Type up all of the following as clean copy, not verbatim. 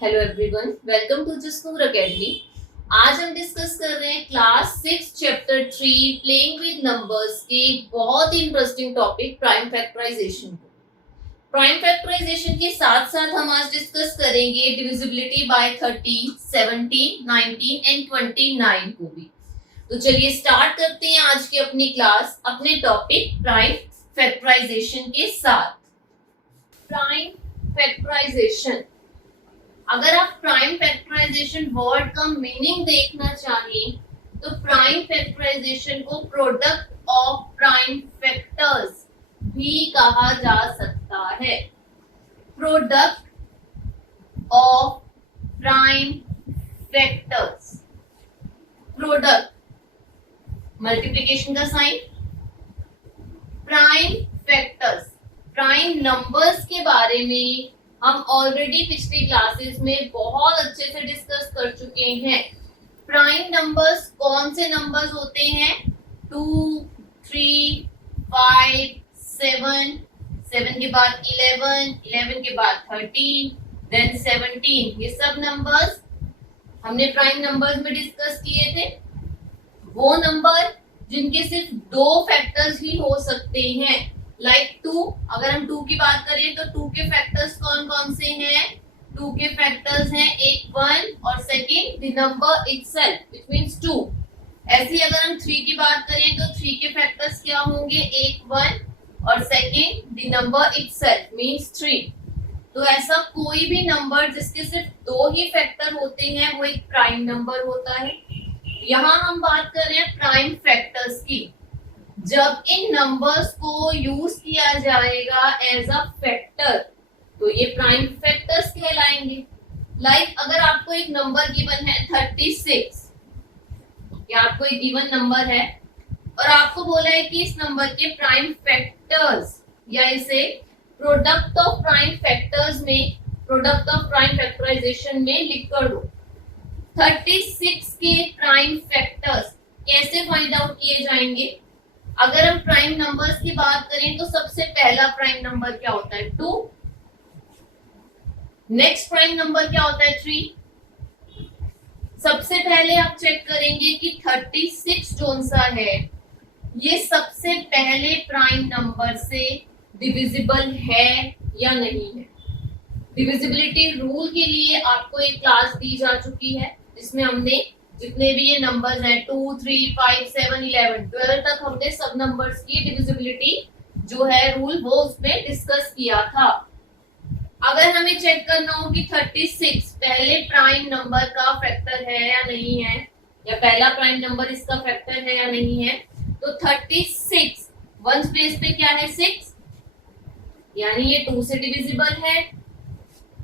Hello everyone, welcome to Jasnoor academy. आज हम discuss कर रहे हैं class 6 chapter 3 playing with numbers के बहुत ही इंटरेस्टिंग टॉपिक प्राइम फैक्टराइजेशन को। प्राइम फैक्टराइजेशन के साथ साथ हम आज डिस्कस करेंगे डिविजिबिलिटी बाय 30, 17, 19 एंड 29 को भी। तो चलिए स्टार्ट करते हैं आज की अपनी क्लास अपने टॉपिक प्राइम फैक्टराइजेशन के साथ। प्राइम फैक्टराइजेशन, अगर आप प्राइम फैक्टराइजेशन वर्ड का मीनिंग देखना चाहें तो प्राइम फैक्टराइजेशन को प्रोडक्ट ऑफ प्राइम फैक्टर्स भी कहा जा सकता है। Product of prime factors, product multiplication का sign, prime factors, prime numbers के बारे में हम ऑलरेडी पिछली क्लासेस में बहुत अच्छे से डिस्कस कर चुके हैं। प्राइम नंबर्स कौन से नंबर्स होते हैं? 2, 3, 5, 7, 7 के बाद 11, 11 के बाद 13, देन 17। ये सब नंबर्स हमने प्राइम नंबर्स में डिस्कस किए थे। वो नंबर जिनके सिर्फ 2 फैक्टर्स ही हो सकते हैं, लाइक 2। अगर हम 2 की बात करें तो 2 के फैक्टर्स कौन कौन से हैं? 2 के फैक्टर्स हैं एक 1 और second the number itself which means 2। ऐसे ही अगर हम 3 की बात करें तो 3 के फैक्टर्स क्या होंगे? एक 1 और second the number itself means 3। तो ऐसा कोई भी नंबर जिसके सिर्फ 2 ही फैक्टर होते हैं वो एक प्राइम नंबर होता है। यहाँ हम बात कर रहे हैं प्राइम फैक्टर्स की। जब इन नंबर्स को यूज किया जाएगा एज अ फैक्टर तो ये प्राइम फैक्टर्स कहलाएंगे। लाइक अगर आपको एक नंबर गिवन है 36, या आपको एक गिवन नंबर है और आपको बोला है कि इस नंबर के प्राइम फैक्टर्स या इसे प्रोडक्ट ऑफ प्राइम फैक्टर्स में, प्रोडक्ट ऑफ प्राइम फैक्टराइजेशन में लिख कर दो। 36 के प्राइम फैक्टर्स कैसे फाइंड आउट किए जाएंगे? अगर हम प्राइम नंबर्स की बात करें तो सबसे पहला प्राइम नंबर क्या होता है? 2। नेक्स्ट प्राइम नंबर क्या होता है? 3। सबसे पहले आप चेक करेंगे कि 36 जोन सा है ये सबसे पहले प्राइम नंबर से डिविजिबल है या नहीं है। डिविजिबिलिटी रूल के लिए आपको एक क्लास दी जा चुकी है जिसमें हमने जितने भी ये नंबर्स हैं 2, 3, 5, 7, 11, 12 तक हमने सब नंबर्स की डिविजिबिलिटी जो है रूल वो उसमें डिस्कस किया था। अगर हमें चेक करना हो कि 36 पहले प्राइम नंबर का फैक्टर है या नहीं है, या पहला प्राइम नंबर इसका फैक्टर है या नहीं है, तो 36 वन स्पेस पे क्या है? 6, यानी ये 2 से डिविजिबल है।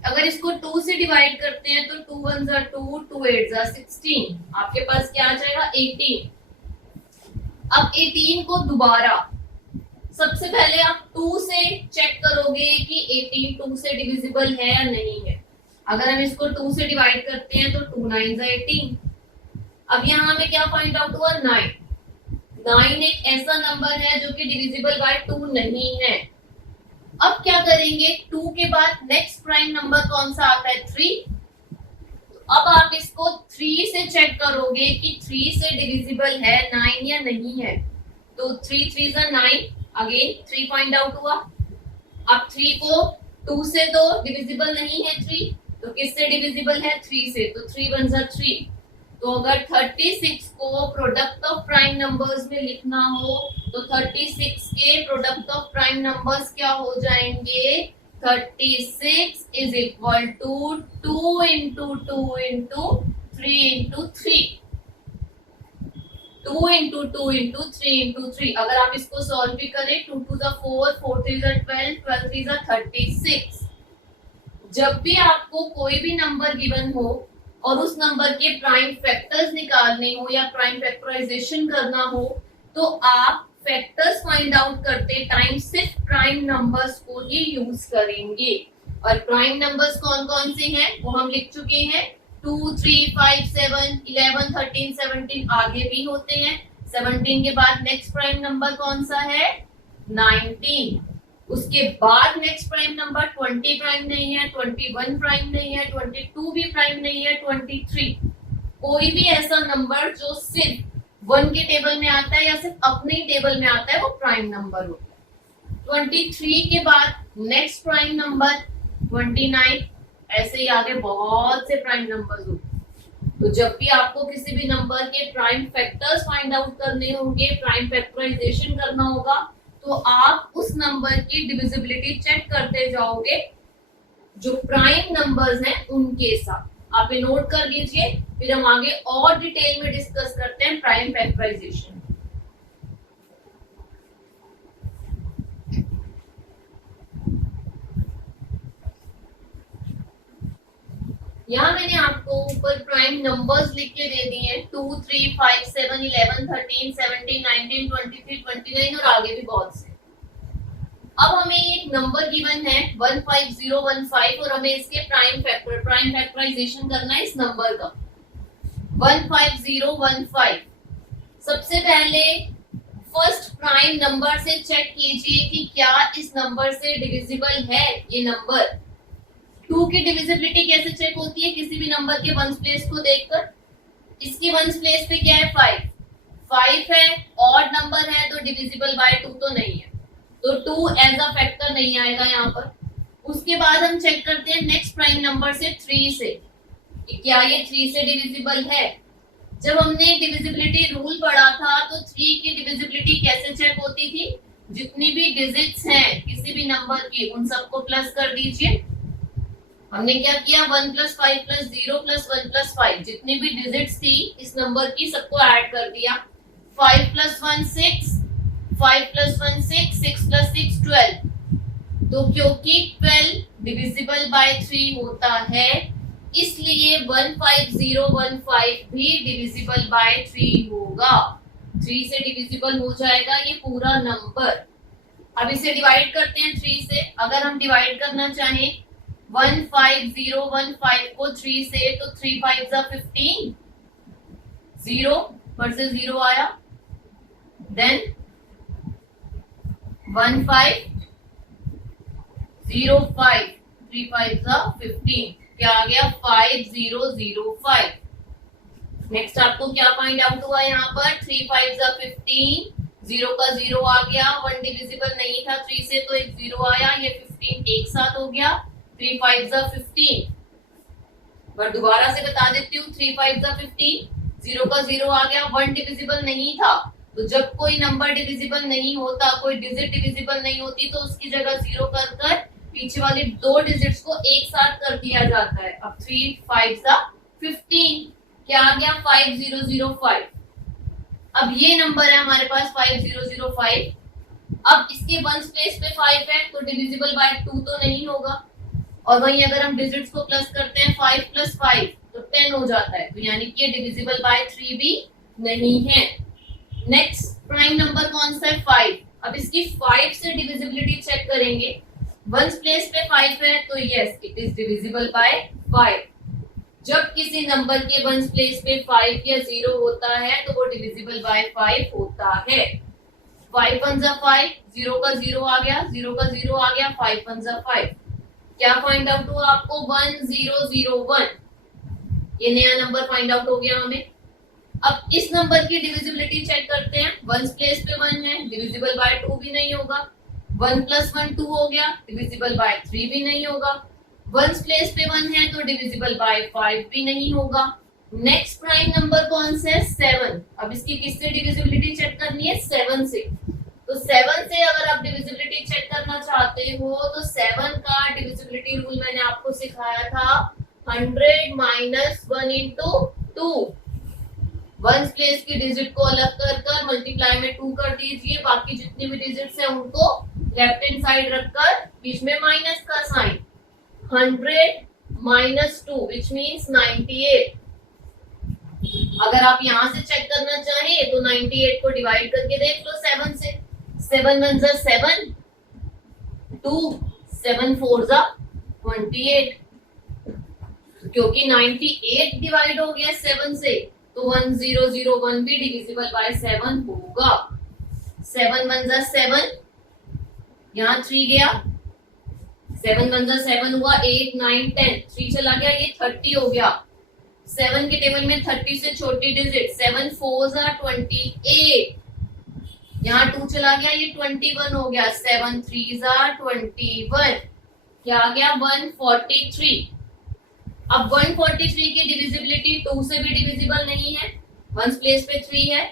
अगर इसको 2 से डिवाइड करते हैं तो 2 1 जा 2, 2 8 जा 16, आपके पास क्या आ जाएगा? 18। अब 18 को दोबारा सबसे पहले आप 2 से चेक करोगे कि 18 2 से डिविजिबल है या नहीं है। अगर हम इसको 2 से डिवाइड करते हैं तो 2 9 जा 18। अब यहाँ हमें क्या फाइंड आउट हुआ? 9। 9 एक ऐसा नंबर है जो कि डिविजिबल बाय 2 नहीं है। अब क्या करेंगे? 2 के बाद नेक्स्ट प्राइम नंबर कौन सा आता है? 3। अब आप इसको 3 से चेक करोगे कि 3 से डिविजिबल है 9 या नहीं है। तो 3 3 जा 9, अगेन 3 फाइंड आउट हुआ। अब 3 को 2 से तो डिविजिबल नहीं है 3, तो किससे डिविजिबल है? 3 से। तो 3 1 जा 3। तो अगर 36 को प्रोडक्ट ऑफ प्राइम नंबर्स में लिखना हो तो 36 के प्रोडक्ट ऑफ प्राइम नंबर्स क्या हो जाएंगे? 36 is equal to 2 into 2 into 3 into 3। 2 into 2 into 3 into 3। अगर आप इसको सॉल्व भी करें 2 2 जा 4, 4 3 जा 12, 12 3 जा 36। जब भी आपको कोई भी नंबर गिवन हो और उस नंबर के प्राइम फैक्टर्स निकालने हो या प्राइम फैक्टराइजेशन करना हो तो आप फैक्टर्स फाइंड आउट करते टाइम सिर्फ प्राइम नंबर्स को ही यूज करेंगे। और प्राइम नंबर्स कौन कौन से हैं वो हम लिख चुके हैं। 2, 3, 5, 7, 11, 13, 17 आगे भी होते हैं। 17 के बाद नेक्स्ट प्राइम नंबर कौन सा है? 19। उसके बाद नेक्स्ट प्राइम नंबर 20 प्राइम नहीं है, 21 प्राइम नहीं है, 22 भी प्राइम नहीं है, 23 कोई भी ऐसा नंबर जो सिर्फ 1 के टेबल में आता है या सिर्फ अपने ही टेबल में आता है वो प्राइम नंबर होता है। 23 के बाद नेक्स्ट प्राइम नंबर 29, ऐसे ही आगे बहुत से प्राइम नंबर्स होते हैं। तो जब भी आपको किसी भी नंबर के प्राइम फैक्टर्स फाइंड आउट करने होंगे, प्राइम फैक्टराइजेशन करना होगा, तो आप उस नंबर की डिविजिबिलिटी चेक करते जाओगे जो प्राइम नंबर्स हैं उनके साथ। आप ये नोट कर लीजिए, फिर हम आगे और डिटेल में डिस्कस करते हैं प्राइम फैक्टराइजेशन। यहाँ मैंने आपको ऊपर प्राइम नंबर्स लिख के दे दिए हैं 2, 3, 5, 7, 11, 13, 17, 19, 23, 29 और आगे भी बहुत से। अब हमें एक नंबर गिवन है 15015 और हमें इसके प्राइम फैक्टराइजेशन करना है इस नंबर का 15015। सबसे पहले फर्स्ट प्राइम नंबर से चेक कीजिए कि क्या इस नंबर से डिविजिबल है ये नंबर। 2 की डिविजिबिलिटी कैसे चेक होती है, किसी भी नंबर के वंस प्लेस को देखकर। इसकी वंस प्लेस पे क्या है 5 है, ऑड नंबर है तो डिविजिबल बाय 2 तो नहीं है, तो 2 एज अ फैक्टर नहीं आएगा यहाँ पर। उसके बाद हम चेक करते हैं नेक्स्ट प्राइम नंबर से 3 से, क्या ये 3 से डिविजिबल है। जब हमने डिविजिबिलिटी रूल पढ़ा था तो 3 की डिविजिबिलिटी कैसे चेक होती थी, जितनी भी डिजिट्स हैं किसी भी नंबर की उन सबको प्लस कर दीजिए। हमने क्या किया 1 + 5 + 0 + 1 + 5 जितनी भी डिजिट्स थी इस नंबर की सबको ऐड कर दिया। 5 + 1 6, 5 + 1 6, 6 + 6 12। तो क्योंकि 12 डिविजिबल बाय 3 होता है इसलिए 15015 भी डिविजिबल बाय 3 होगा। 3 से डिविजिबल हो जाएगा ये पूरा नंबर। अब इसे डिवाइड करते हैं 3 से। अगर हम डिवाइड करना चाहें 15015 को 3 से तो 3 5 15, 0 पर से 0 आया, देन 1505, 3 5 15, क्या आ गया 5005। नेक्स्ट आपको क्या फाइंड आउट हुआ यहाँ पर 3 5 15, 0 का 0 आ गया, 1 डिविजिबल नहीं था 3 से तो एक 0 आया, ये 15 एक साथ हो गया 3 5 15। पर दोबारा से बता देती हूँ 3 5 15, 0 का 0 आ गया, 1 डिविजिबल नहीं था। तो जब कोई नंबर डिविजिबल नहीं होता, कोई डिजिट डिविजिबल नहीं होती तो उसकी जगह 0 कर पीछे वाली 2 डिजिट्स को एक साथ कर दिया जाता है। अब 3 5 15, क्या आ गया 5005। अब ये नंबर है हमारे पास 5005। अब इसके वंस प्लेस पे 5 है तो डिविजिबल बाय 2 तो नहीं होगा, और वहीं अगर हम डिजिट्स को प्लस करते हैं 5 + 5 तो 10 हो जाता है, तो यानी कि डिविजिबल बाय 3 भी नहीं है। नेक्स्ट प्राइम नंबर कौन सा है 5। अब इसकी 5 से डिविजिबिलिटी चेक करेंगे। वंस प्लेस पे 5 है तो yes it is divisible by 5। जब किसी नंबर के वंस प्लेस पे 5 या 0 होता है तो वो डिविजिबल बाय 5 होता है। 5 1 5, 0 का 0 आ गया, 0 का 0 आ गया, 5 1 5। क्या फाइंड आउट हुआ आपको 1001। ये नया नंबर फाइंड आउट हो गया हमें। अब इस नंबर की डिविजिबिलिटी चेक करते हैं। वंस प्लेस पे 1 है, डिविजिबल बाय 2 भी नहीं होगा। 1 + 1 2 हो गया, डिविजिबल बाय 3 भी नहीं होगा। वंस प्लेस पे 1 है तो डिविजिबल बाय 5 भी नहीं होगा। नेक्स्ट प्राइम नंबर कौन सा है 7। अब इसकी किससे डिविजिबिलिटी चेक करनी है 7 से। तो 7 से अगर आप डिविजिबिलिटी चेक करना चाहते हो तो 7 का डिविजिबिलिटी रूल मैंने आपको सिखाया था 100 - 1 × 2। वंस प्लेस की डिजिट को अलग कर मल्टीप्लाई में 2 कर दीजिए, बाकी जितनी भी डिजिट्स हैं उनको लेफ्ट हैंड साइड रखकर बीच में माइनस का साइन। 100 - 2 which means 98। अगर आप यहाँ से चेक करना चाहें तो 98 को डिवाइड करके देख लो 7 से। 7 1 7, 2 7 4 28। क्योंकि 98 डिवाइड हो गया 7 से तो 1001 भी डिविजिबल बाय 7 होगा। 7 1 7, यहाँ 3 गया, 7 वन जा 7 हुआ, 8 9 10, 3 चला गया, ये 30 हो गया। 7 के टेबल में 30 से छोटी डिजिट, 7 4 जा 28, यहाँ 2 चला गया, ये 21 हो गया, 7 3 जा 21, क्या आ गया 143। अब 143 की डिविजिबिलिटी 2 से भी डिविजिबल नहीं है, वंस प्लेस पे 3 है,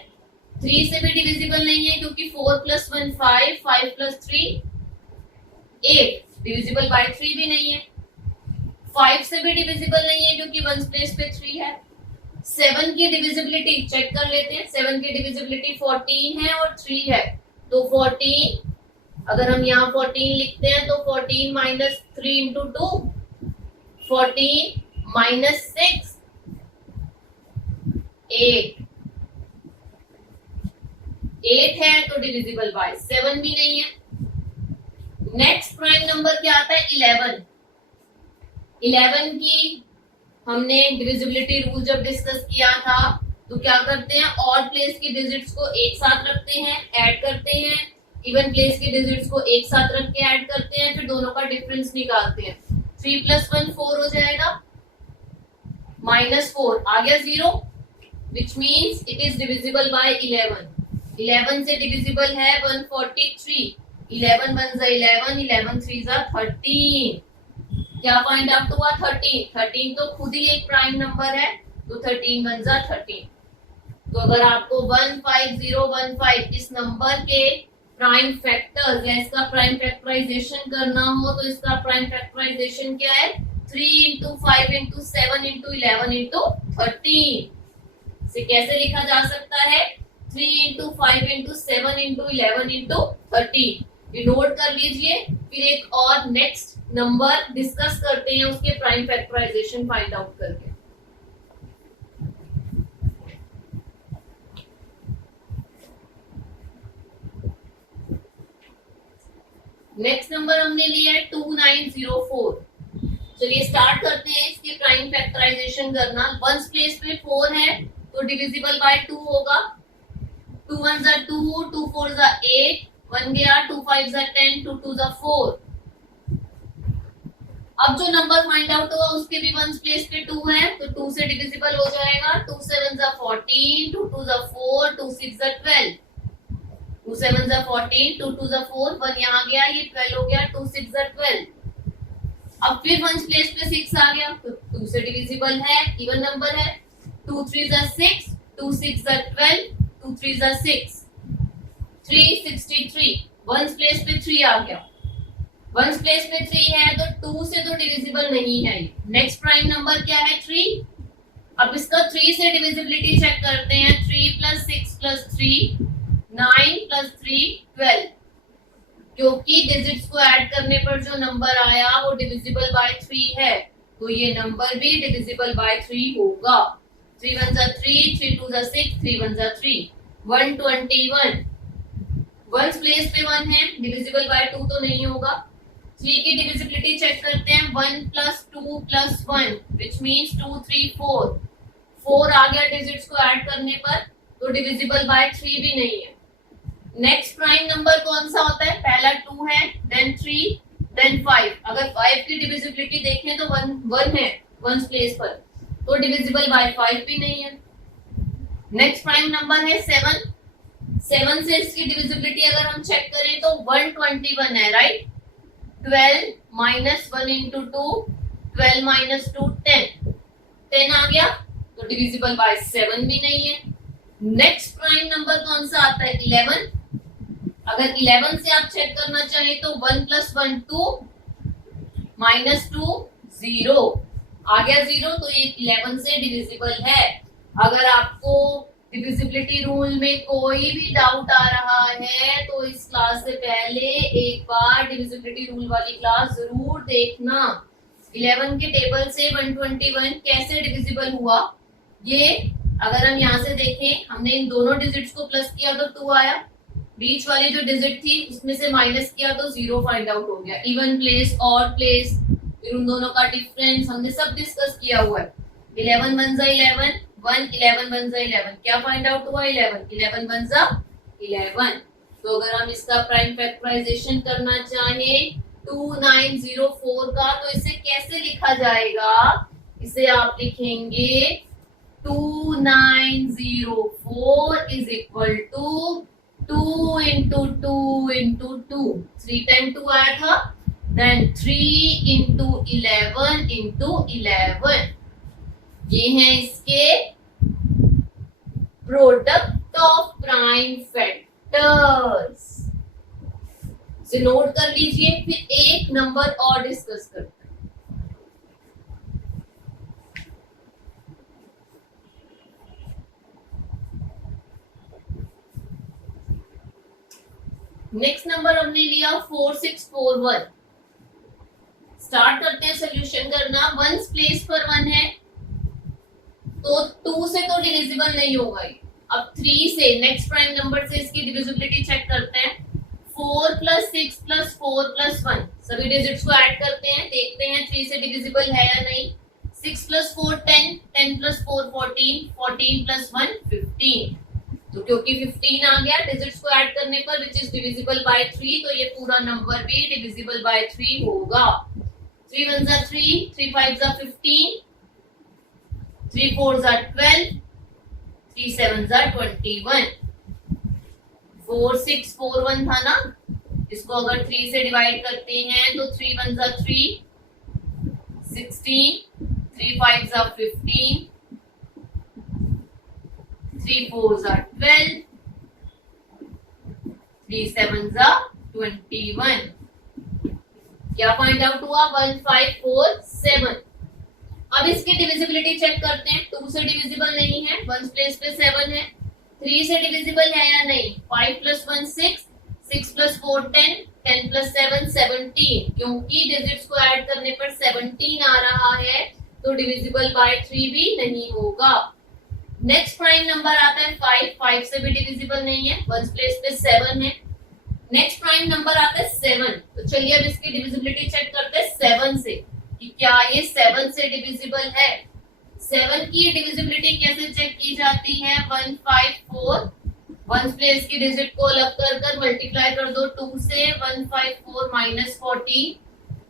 3 से भी डिविजिबल नहीं है क्योंकि 4 + 1 5, 5 + 3 8, डिविजिबल बाय 3 भी नहीं है। 5 से भी डिविजिबल नहीं है क्योंकि वंस प्लेस पे 3 है। 7 की डिविजिबिलिटी चेक कर लेते हैं, 7 की डिविजिबिलिटी 14 है और 3 है, तो 14, अगर हम यहाँ 14 लिखते हैं तो 14 - 3 × 2, 14 - 6 8, 8 है तो डिविजिबल बाय 7 भी नहीं है। नेक्स्ट प्राइम नंबर क्या आता है 11। 11 की हमने डिविजिबिलिटी रूल जब डिस्कस किया था तो क्या करते हैं, ऑड प्लेस की डिजिट्स को एक साथ रखते हैं, ऐड करते हैं, इवन प्लेस की डिजिट्स को एक साथ रख के ऐड करते हैं, फिर दोनों का डिफरेंस निकालते हैं। 3 + 1 4 हो जाएगा, -4 आ गया 0, which means it is divisible by 11। 11 से डिविजिबल है 143, 11 1 जा 11, 11 3 जा 13, क्या फाइंड आउट हुआ 13। 13 तो खुद ही एक प्राइम नंबर है, तो 13 1 जा 13। तो अगर आपको 15015 इस नंबर के प्राइम फैक्टर्स या इसका प्राइम फैक्टराइजेशन करना हो तो इसका प्राइम फैक्टराइजेशन क्या है, 3 × 5 × 7 × 11 × 13। इसे कैसे लिखा जा सकता है, 3 × 5 × 7 × 11 × 13। ये नोट कर लीजिए, फिर एक और नेक्स्ट नंबर डिस्कस करते हैं उसके प्राइम फैक्टराइजेशन फाइंड आउट करके। नेक्स्ट नंबर हमने लिया है 2904। चलिए स्टार्ट करते हैं इसके प्राइम फैक्टराइजेशन करना। वंस प्लेस पे 4 है तो डिविजिबल बाय 2 होगा, 2 1 जा 2, 2 4 जा 8, 1 गया, 2 5 जा 10, 2 2 जा 4। अब जो नंबर फाइंड आउट हुआ उसके भी वंस प्लेस पे 2 है तो 2 से डिविजिबल हो जाएगा, 2 7 जा 14, 2 2 जा 4, 2 6 जा 12, 2 7 जा 14, 2 2 जा 4, 1 यहाँ गया, ये 12 हो गया, 2 6 जा 12। अब फिर वंस प्लेस पे 6 आ गया तो 2 से डिविजिबल है, इवन नंबर है, 2 3 जा 6, 2 6 जा 12, 2 3 जा 6, 363। वंस प्लेस पे 3 आ गया, वंस प्लेस पे 3 है तो 2 से तो डिविजिबल नहीं है। नेक्स्ट प्राइम नंबर क्या है 3। अब इसका 3 से डिविजिबिलिटी चेक करते हैं, 3 + 6 + 3 9 + 3 12, क्योंकि डिजिट्स को ऐड करने पर जो नंबर आया वो डिविजिबल बाय 3 है तो ये नंबर भी डिविजिबल बाय 3 होगा। 3 1 जा 3, 3 2 जा 6, 3 1 जा 3, 121। वंस प्लेस पे 1 है, डिविजिबल बाय 2 तो नहीं होगा। 3 की डिविजिबिलिटी चेक करते हैं, 1 + 2 + 1 विच मींस 2 3 4, 4 आ गया डिजिट्स को ऐड करने पर तो डिविजिबल बाय 3 भी नहीं है। नेक्स्ट प्राइम नंबर कौन सा होता है, पहला 2 है, देन 3, देन 5। अगर 5 की डिविजिबिलिटी देखें तो 1 है वंस प्लेस पर तो डिविजिबल बाय 5 भी नहीं है। नेक्स्ट प्राइम नंबर है 7। 7 से इसकी डिविजिबिलिटी अगर हम चेक करें तो 121 है, राइट। 12 - 1 × 2, 12 - 2 10, 10 आ गया तो डिविजिबल बाय 7 भी नहीं है। नेक्स्ट प्राइम नंबर कौन सा आता है 11। अगर 11 से आप चेक करना चाहें तो 1 + 1 2, -2 0 आ गया 0 तो ये 11 से डिविजिबल है। अगर आपको डिविजिबिलिटी रूल में कोई भी डाउट आ रहा है तो इस क्लास से पहले एक बार डिविजिबिलिटी रूल वाली क्लास जरूर देखना। 11 के टेबल से 121 कैसे डिविजिबल हुआ, ये अगर हम यहाँ से देखें, हमने इन दोनों डिजिट्स को प्लस किया तो 2 आया, बीच वाली जो डिजिट थी उसमें से माइनस किया तो 0 फाइंड आउट हो गया। इवन प्लेस, ऑड प्लेस, फिर उन दोनों का डिफरेंस हमने सब डिस्कस किया हुआ है। 11 1 जा 11, 1 11 1 जा 11, क्या फाइंड आउट हुआ 11, 11 1 जा 11। तो अगर हम इसका प्राइम फैक्टराइजेशन करना चाहें 2904 का, तो इसे कैसे लिखा जाएगा? इसे आप लिखेंगे 2904 is equal to 2 into 2 into 2, 3 time 2 आया था, देन 3 इंटू 11 इंटू 11। ये है इसके प्रोडक्ट ऑफ प्राइम फैक्टर्स। इसे नोट कर लीजिए, फिर एक नंबर और डिस्कस करते हैं। नेक्स्ट नंबर हमने लिया 4641। स्टार्ट करते हैं सोल्यूशन करना। वंस प्लेस पर 1 है तो 2 से तो डिविजिबल नहीं होगा ये। अब 3 से नेक्स्ट प्राइम नंबर से इसकी डिविजिबिलिटी चेक करते हैं। 4 प्लस 6 प्लस 4 प्लस 1, सभी डिजिट्स को ऐड करते हैं, देखते हैं 3 से डिविजिबल है या नहीं। 6 प्लस 4 10, 10 प्लस 4 14, 14 प्लस 1 15। तो क्योंकि 15 आ गया डिजिट्स को ऐड करने पर विच इज डिविजिबल बाय 3, तो ये पूरा नंबर भी डिविजिबल बाय 3 होगा। 3 1 जा 3, 3 5 जा 15, 3 4 जा 12, 3 7 जा 21। 4 6 4 1 था ना, इसको अगर 3 से डिवाइड करते हैं तो 3 1 जा 3, 16, 3 5 जा 15, 3 4 जा 12, 3 7 जा 21। क्या फाइंड आउट हुआ? 1547। अब इसकी डिविजिबिलिटी चेक करते हैं। 2 से डिविजिबल नहीं है, 1 प्लेस पे 7 है। 3 से डिविजिबल है या नहीं? 5 प्लस 1 6, 6 प्लस 4 10, 10 प्लस 7 17। क्योंकि डिजिट्स को ऐड करने पर 17 आ रहा है तो डिविजिबल बाय 3 भी नहीं होगा। नेक्स्ट प्राइम नंबर आता है 5, 5 से भी डिविजिबल नहीं है, 1 प्लेस पे 7 है। नेक्स्ट प्राइम नंबर आता है 7, तो चलिए अब इसकी डिविजिबिलिटी चेक करते हैं 7 से कि क्या ये 7 से डिविजिबल है। 7 की डिविजिबिलिटी कैसे चेक की जाती है? 154, 1 प्लेस की डिजिट को अलग कर मल्टीप्लाई कर दो 2 से। 154 माइनस 14,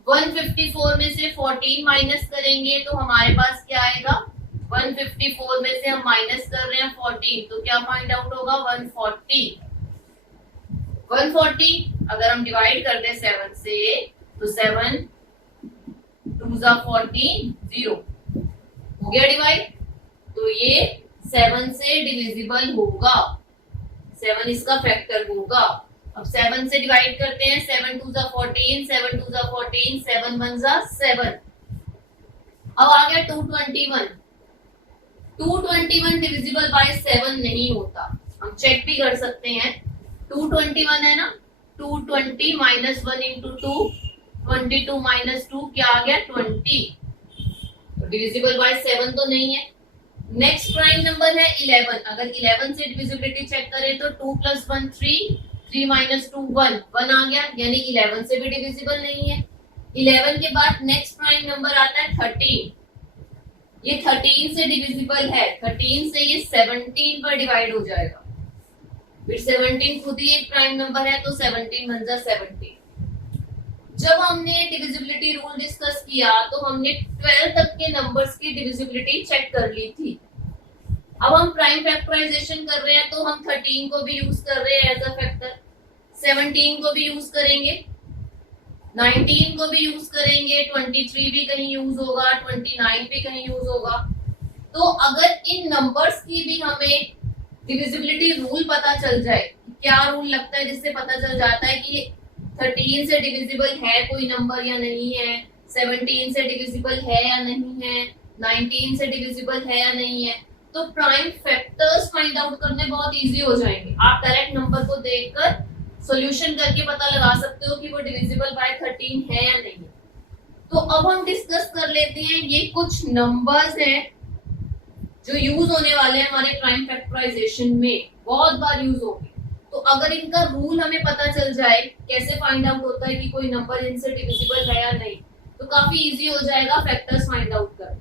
154 में से 14 माइनस करेंगे तो हमारे पास क्या आएगा? 154 में से हम माइनस कर रहे हैं 14, तो क्या फाइंड आउट होगा? 140। 140 अगर हम डिवाइड कर दें 7 से तो 7 2 जा 14, 0 हो गया डिवाइड। तो ये 7 से डिविजिबल होगा, 7 इसका फैक्टर होगा। अब 7 से डिवाइड करते हैं। 7 2 जा 14, 7 2 जा 14, 7 1 जा 7। अब आ गया 221। 221 डिविजिबल बाय 7 नहीं होता, हम चेक भी कर सकते हैं। 221 है ना, 220 माइनस 1 इंटू 2, 22 माइनस 2 क्या आ गया? 20। तो डिविजिबल बाय 7 तो नहीं है। नेक्स्ट प्राइम नंबर है 11। अगर 11 से डिविजिबिलिटी चेक करें तो 2 प्लस 1 3, 3 माइनस 2 1, 1 आ गया, यानी 11 से भी डिविजिबल नहीं है। 11 के बाद नेक्स्ट प्राइम नंबर आता है 13। ये 13 से डिविजिबल है, 13 से ये 17 पर डिवाइड हो जाएगा। फिर 17 खुद ही एक प्राइम नंबर है तो 17 बन जा 17। जब हमने डिविजिबिलिटी रूल डिस्कस किया तो हमने 12 तक के नंबर्स की डिविजिबिलिटी चेक कर ली थी। अब हम प्राइम फैक्टराइजेशन कर रहे हैं तो हम 13 को भी यूज कर रहे हैं एज अ फैक्टर, 17 को भी यूज करेंगे, 19 को भी यूज करेंगे, 23 भी कहीं यूज होगा, 29 भी कहीं यूज होगा। तो अगर इन नंबर्स की भी हमें डिविजिबिलिटी रूल पता चल जाए, क्या रूल लगता है जिससे पता चल जाता है कि 13 से डिविजिबल है कोई नंबर या नहीं है, 17 से डिविजिबल है या नहीं है, 19 से डिविजिबल है या नहीं है, तो प्राइम फैक्टर्स फाइंड आउट करने बहुत इजी हो जाएंगे। आप डायरेक्ट नंबर को देखकर सॉल्यूशन करके पता लगा सकते हो कि वो डिविजिबल बाय 13 है या नहीं। तो अब हम डिस्कस कर लेते हैं, ये कुछ नंबर्स हैं जो यूज होने वाले हैं हमारे प्राइम फैक्टराइजेशन में, बहुत बार यूज होंगे। तो अगर इनका रूल हमें पता चल जाए कैसे फाइंड आउट होता है कि कोई नंबर इनसे डिविजिबल है या नहीं, तो काफी इजी हो जाएगा फैक्टर्स फाइंड आउट करना।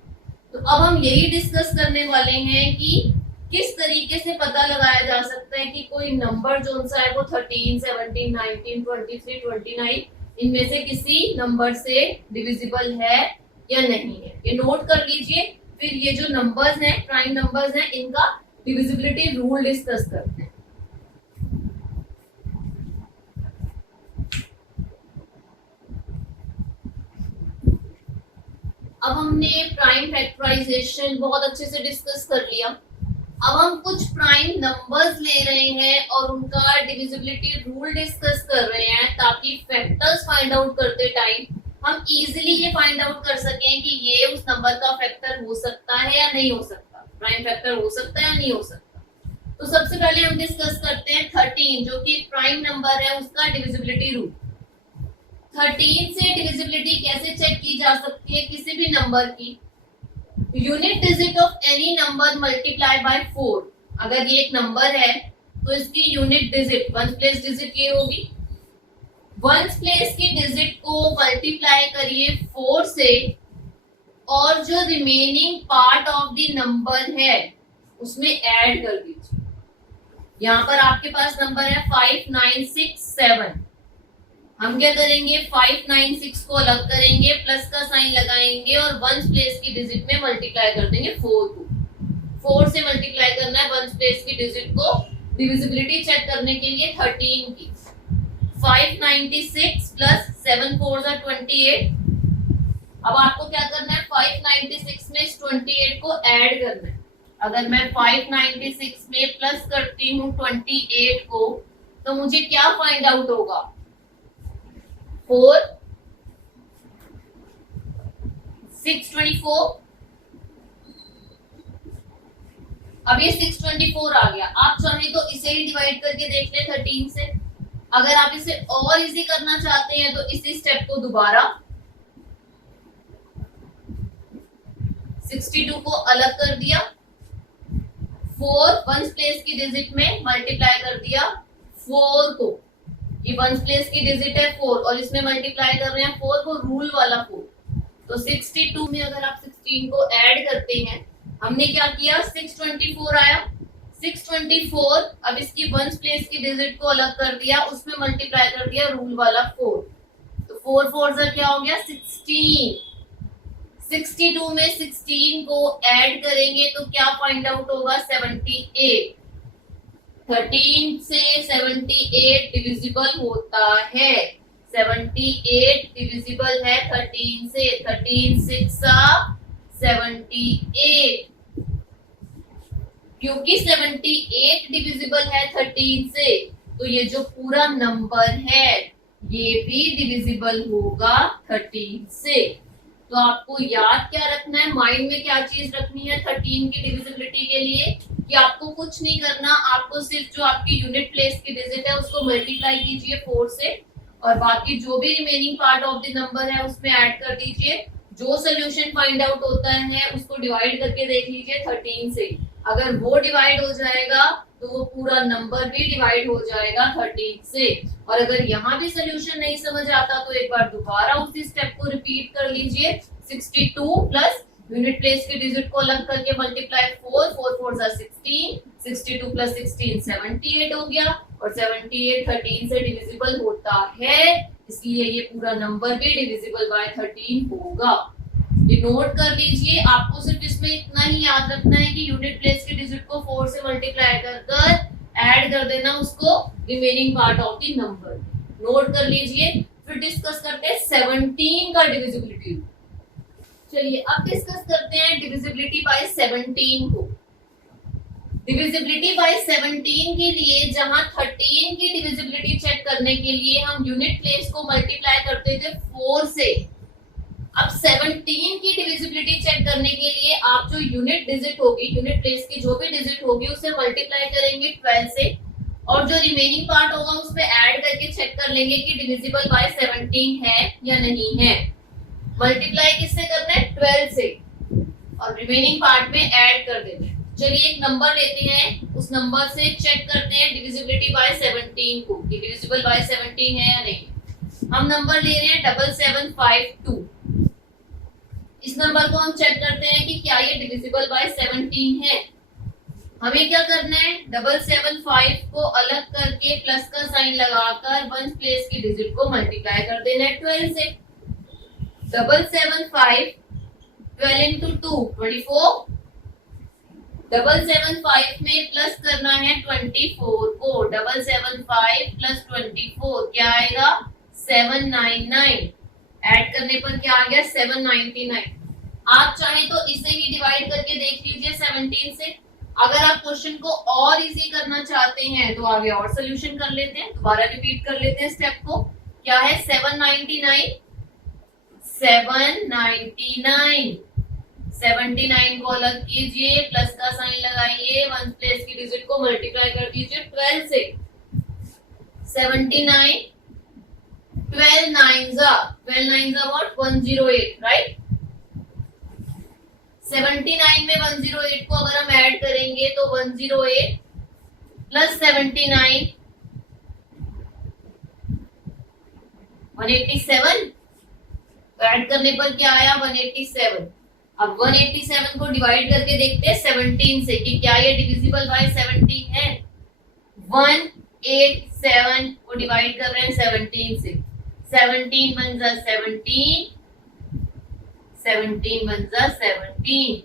तो अब हम यही डिस्कस करने वाले हैं कि किस तरीके से पता लगाया जा सकता है कि कोई नंबर जो सा है वो 13, 17, 19, 23, 29 इनमें से किसी नंबर से डिविजिबल है या नहीं है, ये नोट कर लीजिए। फिर ये जो नंबर्स हैं, प्राइम नंबर्स हैं, इनका डिविजिबिलिटी रूल डिस्कस करते हैं। अब हमने प्राइम फैक्टराइजेशन बहुत अच्छे से डिस्कस कर लिया। अब हम कुछ प्राइम नंबर्स ले रहे हैं और उनका डिविजिबिलिटी रूल डिस्कस कर रहे हैं, ताकि फैक्टर्स फाइंड आउट करते टाइम हम इजीली ये फाइंड आउट कर सकें कि ये उस नंबर का फैक्टर हो सकता है या नहीं हो सकता, प्राइम फैक्टर हो सकता है या नहीं हो सकता। तो सबसे पहले हम डिस्कस करते हैं 13, जो कि प्राइम नंबर है, उसका डिविजिबिलिटी रूल। 13 से डिविजिबिलिटी कैसे चेक की जा सकती है किसी भी नंबर की? Unit digit of any number multiply by 4। अगर ये एक नंबर है तो इसकी unit digit, one place digit ये होगी। वन प्लेस की डिजिट को मल्टीप्लाई करिए 4 से, और जो remaining part of the number है उसमें ऐड कर दीजिए। यहाँ पर आपके पास नंबर है 5967। हम क्या करेंगे, 596 को अलग करेंगे, प्लस का साइन लगाएंगे और वन प्लेस की डिजिट में मल्टीप्लाई कर देंगे 4 को। 4 से मल्टीप्लाई करना है वन प्लेस की डिजिट को डिविजिबिलिटी चेक करने के लिए 13 की। 596 प्लस 7 4 are 28। अब आपको क्या करना है, 596 में इस 28 को ऐड करना है। अगर मैं 596 में प्लस करती हूँ 28 को, तो मुझे क्या फाइंड आउट होगा, 4 624। अब ये 624 आ गया। आप चाहें तो इसे ही डिवाइड करके देख ले 13 से। अगर आप इसे और इजी करना चाहते हैं तो इसी स्टेप को दोबारा 62 को अलग कर दिया, 4 वन प्लेस की डिजिट में मल्टीप्लाई कर दिया 4 को। ये वन प्लेस की डिजिट है 4 और इसमें मल्टीप्लाई कर रहे हैं 4 को, रूल वाला 4। तो 62 में अगर आप 16 को ऐड करते हैं, हमने क्या किया, 624 आया। 624, अब इसकी वन प्लेस की डिजिट को अलग कर दिया, उसमें मल्टीप्लाई कर दिया रूल वाला 4। तो 4 4 से क्या हो गया, 16। 62 में 16 को ऐड करेंगे तो क्या फाइंड आउट होगा, 78। 13 से 78 डिविजिबल होता है। 78 डिविजिबल है 13 से। 13 6 78। क्योंकि 78 डिविजिबल है 13 से, तो ये जो पूरा नंबर है ये भी डिविजिबल होगा 13 से। तो आपको याद क्या रखना है, माइंड में क्या चीज रखनी है 13 की डिविजिबिलिटी के लिए, कि आपको कुछ नहीं करना, आपको सिर्फ जो आपकी यूनिट प्लेस की डिजिट है उसको मल्टीप्लाई कीजिए 4 से, और बाकी जो भी remaining part of the number है उसमें ऐड कर दीजिए। जो सोल्यूशन फाइंड आउट होता है उसको डिवाइड करके देख लीजिए 13 से। अगर वो डिवाइड हो जाएगा तो वो पूरा नंबर भी डिवाइड हो जाएगा 13 से। और अगर यहाँ भी सोल्यूशन नहीं समझ आता तो एक बार दोबारा उसी स्टेप को रिपीट कर लीजिए। 62 प्लस यूनिट प्लेस की डिजिट को अलग करके मल्टीप्लाई 4 4 4 16। 62 प्लस 16 78 हो गया, और 78 13 से डिविजिबल होता है, इसलिए ये पूरा नंबर भी डिविजिबल बाय 13 होगा। ये नोट कर लीजिए। आपको सिर्फ इसमें इतना ही याद रखना है कि यूनिट प्लेस की डिजिट को 4 से मल्टीप्लाई कर ऐड कर देना उसको remaining part of the number. Note कर लीजिए। फिर डिस्कस करते हैं 17 का डिविजिबिलिटी। चलिए अब डिस्कस करते हैं डिविजिबिलिटी बाय 17 को। डिविजिबिलिटी बाय 17 के लिए जहां 13 की डिविजिबिलिटी चेक करने के लिए हम यूनिट प्लेस को मल्टीप्लाई करते थे 4 से, अब 17 की डिविजिबिलिटी चेक करने के लिए आप जो यूनिट डिजिट होगी, यूनिट प्लेस की जो भी डिजिट होगी उसे मल्टीप्लाई करेंगे 12 से, और जो रिमेनिंग पार्ट होगा उस पे ऐड करके चेक कर लेंगे कि डिविजिबल बाय 17 है या नहीं है। मल्टीप्लाई किससे करना है, 12 से, और रिमेनिंग पार्ट में ऐड कर देना है। चलिए एक नंबर लेते हैं, उस नंबर से चेक करते हैं डिविजिबिलिटी बाय 17 को कि डिविजिबल बाय 17 है या नहीं। हम नंबर ले रहे हैं 7752। इस नंबर को हम चेक करते हैं कि क्या ये डिविजिबल बाय 17 है। हमें क्या करना है, 775 को अलग करके प्लस का साइन लगाकर वन प्लेस की डिजिट को मल्टीप्लाई कर देना है 12 से। 775 12 इंटू 2 24, 775 में प्लस करना है 24 को, 775 प्लस 24 क्या आएगा 799, ऐड करने पर क्या आ गया 799। आप चाहे तो इसे ही डिवाइड करके देख लीजिए 17 से। अगर आप क्वेश्चन को और इजी करना चाहते हैं तो आगे और सोल्यूशन कर लेते हैं, दोबारा रिपीट कर लेते हैं स्टेप को। क्या है 799, 799, 79 को अलग कीजिए, प्लस का साइन लगाइए, वन प्लेस की डिजिट को मल्टीप्लाई कर दीजिए 12 से। 79, 12 9 व्हाट 108, राइट। 79 में 108 को अगर हम ऐड करेंगे तो 108 प्लस 79 187, तो ऐड करने पर क्या आया 187। अब 187 को डिवाइड करके देखते हैं 17 से कि क्या ये डिविजिबल बाय 17 है। 187 को डिवाइड कर रहे हैं 17 से, 17 1 जा 17, 17 1 जा 17,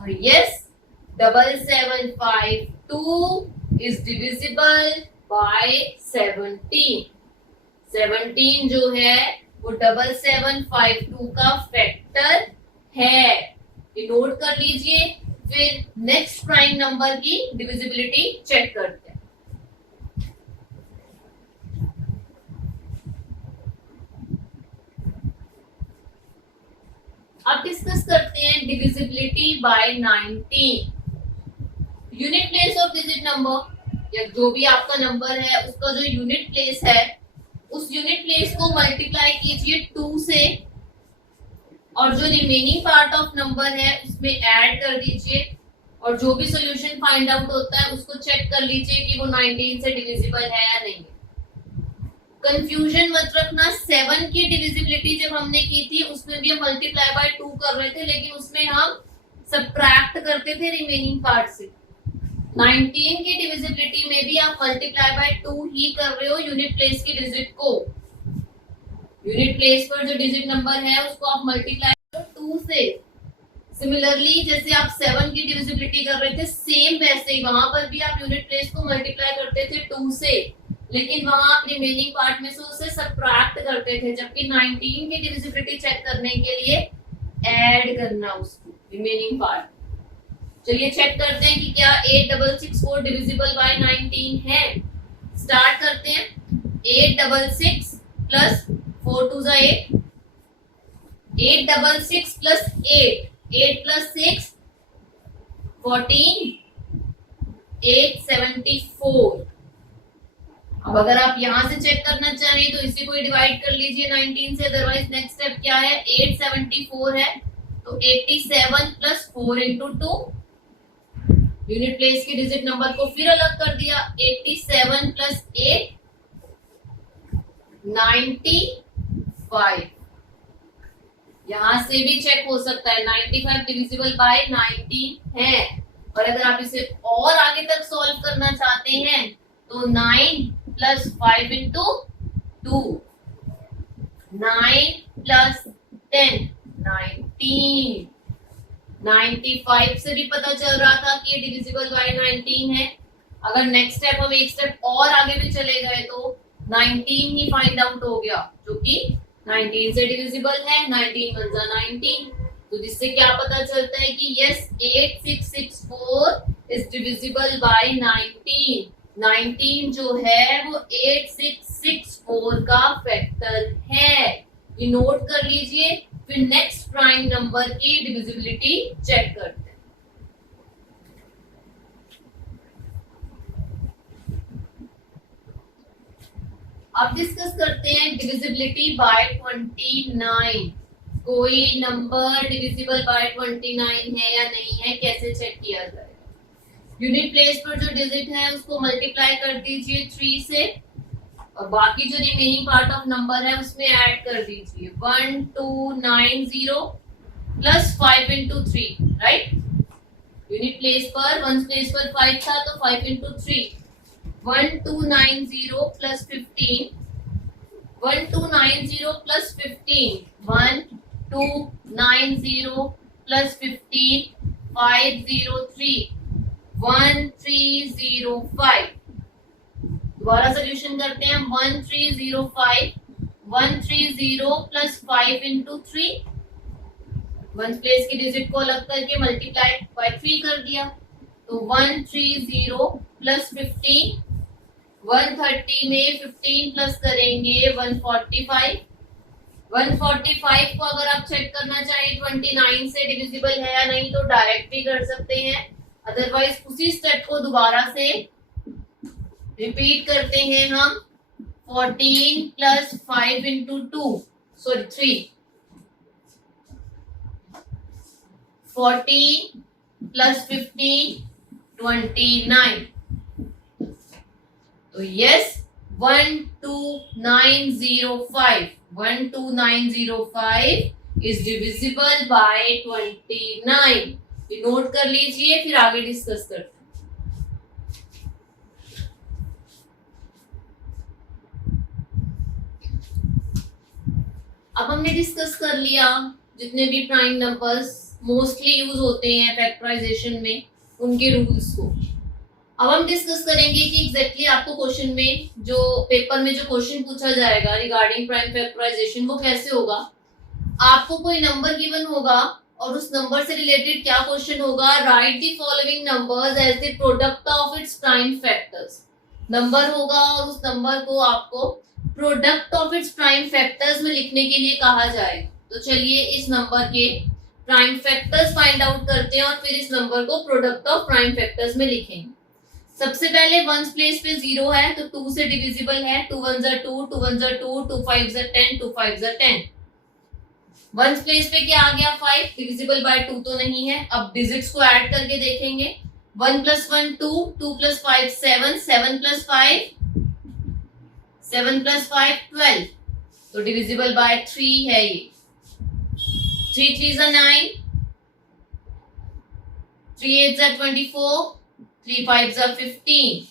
और यस 7752 इज डिविजिबल बाय 17। 17 जो है वो 7752 का फैक्टर है, ये नोट कर लीजिए। फिर नेक्स्ट प्राइम नंबर की डिविजिबिलिटी चेक करते हैं। अब डिस्कस करते हैं divisibility bye 19। Unit place of digit number, या जो भी आपका नंबर है उसका जो यूनिट प्लेस है, उस यूनिट प्लेस को मल्टीप्लाई कीजिए 2 से, और जो रिमेनिंग पार्ट ऑफ नंबर है उसमें ऐड कर दीजिए, और जो भी सॉल्यूशन फाइंड आउट होता है उसको चेक कर लीजिए कि वो 19 से डिविजिबल है या नहीं। कंफ्यूजन मत रखना, 7 की डिविजिबिलिटी जब हमने की थी उसमें भी हम मल्टीप्लाई बाय 2 कर रहे थे, लेकिन उसमें हम सबट्रैक्ट करते थे रिमेनिंग पार्ट से। 19 की डिविजिबिलिटी में भी आप मल्टीप्लाई बाय 2 ही कर रहे हो यूनिट प्लेस की डिजिट को। यूनिट प्लेस पर जो डिजिट नंबर है उसको आप मल्टीप्लाई करो 2 से। सिमिलरली जैसे आप 7 की डिविजिबिलिटी कर रहे थे, सेम वैसे ही वहां पर भी आप यूनिट प्लेस को मल्टीप्लाई करते थे 2 से, लेकिन वहां आप रिमेनिंग पार्ट में से उसे सबट्रैक्ट करते थे, जबकि 19 की डिविजिबिलिटी चेक करने के लिए ऐड करना उसको रिमेनिंग पार्ट। चलिए चेक करते हैं कि क्या 8664 डिविजिबल बाय 19 है। स्टार्ट करते हैं। 866 प्लस 4 2 जा 8, 866 प्लस 8, 8 प्लस 6 14, 874। अब अगर आप यहां से चेक करना चाहें तो इसी को डिवाइड कर लीजिए 19 से, अदरवाइज नेक्स्ट स्टेप क्या है 874 है, तो 87 प्लस 4 इंटू 2, यूनिट प्लेस की डिजिट नंबर को फिर अलग कर दिया, 87 प्लस 8 95। यहां से भी चेक हो सकता है 95 डिविजिबल बाय 19 है। और अगर आप इसे और आगे तक सॉल्व करना चाहते हैं तो 9 प्लस 5 इंटू 2, 9 प्लस 10 19। 95 से भी पता चल रहा था कि ये डिविजिबल बाय 19 है। अगर नेक्स्ट स्टेप हम एक स्टेप और आगे भी चले गए तो 19 ही फाइंड आउट हो गया, जो कि 19 से डिविजिबल है। 19 1 जा 19, तो जिससे क्या पता चलता है कि यस 8664 इज डिविजिबल बाय 19। 19 जो है वो 8664 का फैक्टर है, ये नोट कर लीजिए। फिर नेक्स्ट प्राइम नंबर की डिविजिबिलिटी चेक करते हैं। अब डिस्कस करते हैं डिविजिबिलिटी बाय 29। कोई नंबर डिविजिबल बाय 29 है या नहीं है, कैसे चेक किया जाए। यूनिट प्लेस पर जो डिजिट है उसको मल्टीप्लाई कर दीजिए 3 से, और बाकी जो रिमेनिंग पार्ट ऑफ नंबर है उसमें ऐड कर दीजिए 1290 plus 5 into 3, right. Unit place पर, वंस प्लेस पर 5 था तो 5 इंटू 3, 1290 प्लस 15, 1290 प्लस 15, 1290 प्लस 15, 503, 1305। दोबारा सोल्यूशन करते हैं। 1305, 130 प्लस 5 इंटू 3, वन प्लेस की डिजिट को अलग करके मल्टीप्लाई बाय 3 कर दिया, तो 130 प्लस 15, 130 में 15 प्लस करेंगे 145, 145 को अगर आप चेक करना चाहें 29 से डिविजिबल है या नहीं तो डायरेक्ट भी कर सकते हैं, अदरवाइज उसी स्टेप को दोबारा से रिपीट करते हैं हम। 14 प्लस 5 इंटू 2, सॉरी 3, 14 प्लस 15, 29। तो यस 12905, 12905 इज डिविजिबल बाय 29। ये नोट कर लीजिए, फिर आगे डिस्कस करते हैं। अब हमने डिस्कस कर लिया जितने भी प्राइम नंबर्स मोस्टली यूज होते हैं फैक्टराइजेशन में, उनके रूल्स को। अब हम डिस्कस करेंगे कि एग्जैक्टली आपको क्वेश्चन में जो पेपर में जो क्वेश्चन पूछा जाएगा रिगार्डिंग प्राइम फैक्टराइजेशन वो कैसे होगा। आपको कोई नंबर गिवन होगा और उस नंबर से रिलेटेड क्या क्वेश्चन होगा, write the following numbers as the product of its prime factors. Number होगा और उस नंबर को आपको product of its prime factors में लिखने के लिए कहा जाएगा। तो चलिए इस नंबर के प्राइम फैक्टर्स फाइंड आउट करते हैं और फिर इस नंबर को प्रोडक्ट ऑफ प्राइम फैक्टर्स में लिखेंगे। सबसे पहले वंस प्लेस पे 0 है तो 2 से डिविजिबल है, 2 1 2, 2 1 2, 2 5 10, 2 5 10। वंस प्लेस पे क्या आ गया 5, डिविजिबल बाय 2 तो नहीं है। अब डिजिट्स को ऐड करके देखेंगे, 1 + 1 2, 2 + 5 7, 7 + 5 7 + 5 12, तो डिविजिबल बाय 3 है ये। 3 3 = 9, 3 8 = 24, 3 5 = 15।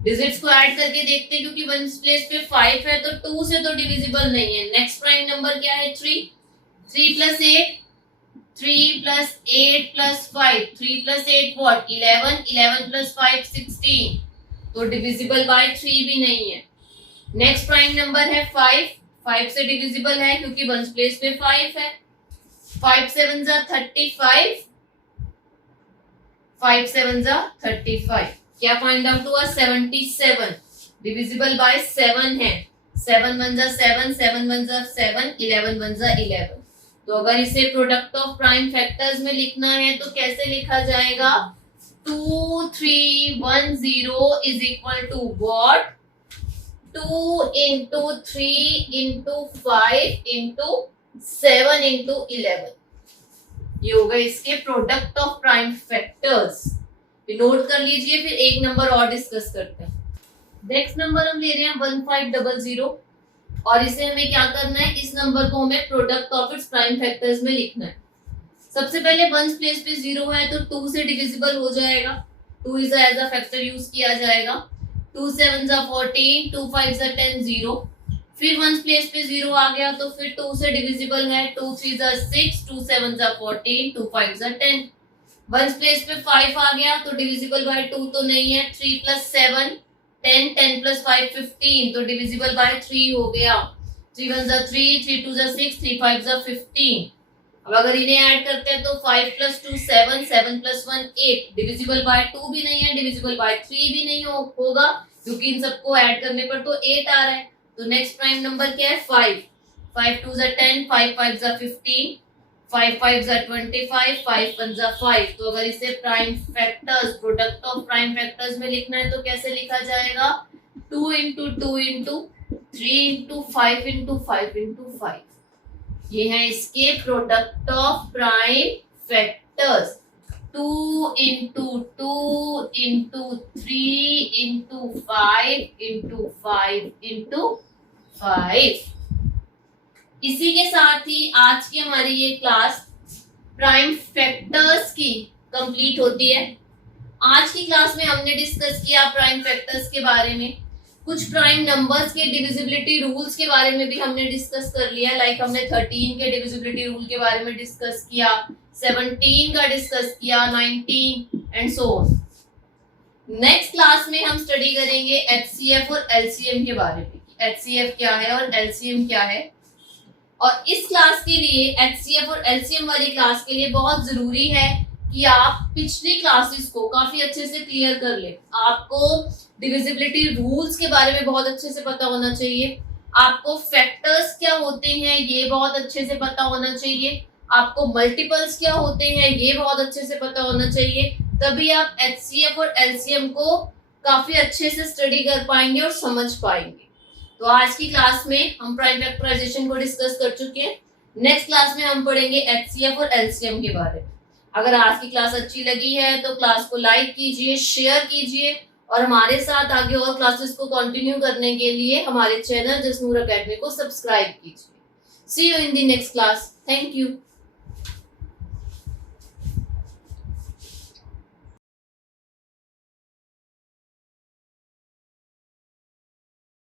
डिजिट्स को ऐड करके देखते हैं, क्योंकि वंस प्लेस पे 5 है तो 2 से तो डिविजिबल नहीं है। नेक्स्ट प्राइम नंबर क्या है 3, 3 + 8, 3 + 8 + 5, 3 + 8 what 11, 11 + 5 16, तो डिविजिबल बाय 3 भी नहीं है। नेक्स्ट प्राइम नंबर है 5, 5 से डिविजिबल है क्योंकि वंस प्लेस पे 5 है। 5 7 = 35, 5 7 = 35, क्या फाइंड आउट हुआ 77, डिविजिबल बाय 7 है। 7 1 = 7, 7 1 = 7, 11 1 = 11। तो अगर इसे प्रोडक्ट ऑफ प्राइम फैक्टर्स में लिखना है तो कैसे लिखा जाएगा, 2 3 1 0 is equal to what, 2 into 3 into 5 into 7 into 11। ये होगा इसके product of prime factors. Note कर लीजिए, फिर एक नंबर और डिस्कस करते हैं। नेक्स्ट नंबर हम ले रहे हैं 1500 और इसे हमें क्या करना है, इस नंबर को हमें product of its prime factors में लिखना है। सबसे पहले वंस प्लेस पे 0 है तो 2 से डिविजिबल हो जाएगा, 2 is as a factor use किया जाएगा। 2 7 = 14, 2 5 = 10 0। फिर वंस प्लेस पे 0 आ गया तो फिर 2 से डिविजिबल है, 2 3 = 6, 2 7 = 14, 2 5 = 10। वंस प्लेस पे 5 आ गया तो डिविजिबल बाय 2 तो नहीं है। 3 + 7 10, 10 + 5 15, तो डिविजिबल बाय 3 हो गया। 3 1 = 3, 3 2 = 6, 3 5 = 15। अब अगर इन्हें ऐड करते हैं तो 5 + 2 7, 7 + 1 8, डिविजिबल बाय 2 भी नहीं है, डिविजिबल बाय 3 भी नहीं होगा क्योंकि इन सबको ऐड करने पर तो 8 आ रहा है। तो नेक्स्ट प्राइम नंबर क्या है 5, 5 2 = 10, 5 5 = 15, 5 5 = 25, 5 1 = 5। तो अगर इसे prime factors product of prime factors में लिखना है तो कैसे लिखा जाएगा, 2 × 2 × 3 × 5 × 5 × 5। ये है इसके प्रोडक्ट ऑफ प्राइम फैक्टर्स। 2 × 2 × 3 × 5 × 5 × 5। इसी के साथ ही आज की हमारी ये क्लास प्राइम फैक्टर्स की कंप्लीट होती है। आज की क्लास में हमने डिस्कस किया प्राइम फैक्टर्स के बारे में, कुछ प्राइम नंबर्स के डिविजिबिलिटी रूल्स के बारे में भी हमने डिस्कस कर लिया। लाइक हमने 13 के डिविजिबिलिटी रूल के बारे में डिस्कस किया, 17 का डिस्कस किया, 19 and so on. Next class में हम स्टडी करेंगे एचसीएफ और एलसीएम के बारे में, एचसीएफ क्या है और एलसीएम क्या है। और इस क्लास के लिए, एचसीएफ और एलसीएम वाली क्लास के लिए बहुत जरूरी है कि आप पिछली क्लासेस को काफी अच्छे से क्लियर कर ले। आपको डिविजिबिलिटी रूल्स के बारे में बहुत अच्छे से पता होना चाहिए, आपको फैक्टर्स क्या होते हैं ये बहुत अच्छे से पता होना चाहिए, आपको मल्टीपल्स क्या होते हैं ये बहुत अच्छे से पता होना चाहिए। तभी आप एचसीएफ और एलसीएम को काफी अच्छे से स्टडी कर पाएंगे और समझ पाएंगे। तो आज की क्लास में हम प्राइम फैक्टराइजेशन को डिस्कस कर चुके हैं। नेक्स्ट क्लास में हम पढ़ेंगे एचसीएफ और एलसीएम के बारे में। अगर आज की क्लास अच्छी लगी है तो क्लास को लाइक कीजिए, शेयर कीजिए और हमारे साथ आगे और क्लासेस को कंटिन्यू करने के लिए हमारे चैनल जसनूर एकेडमी को सब्सक्राइब कीजिए। See you in the next class. Thank you.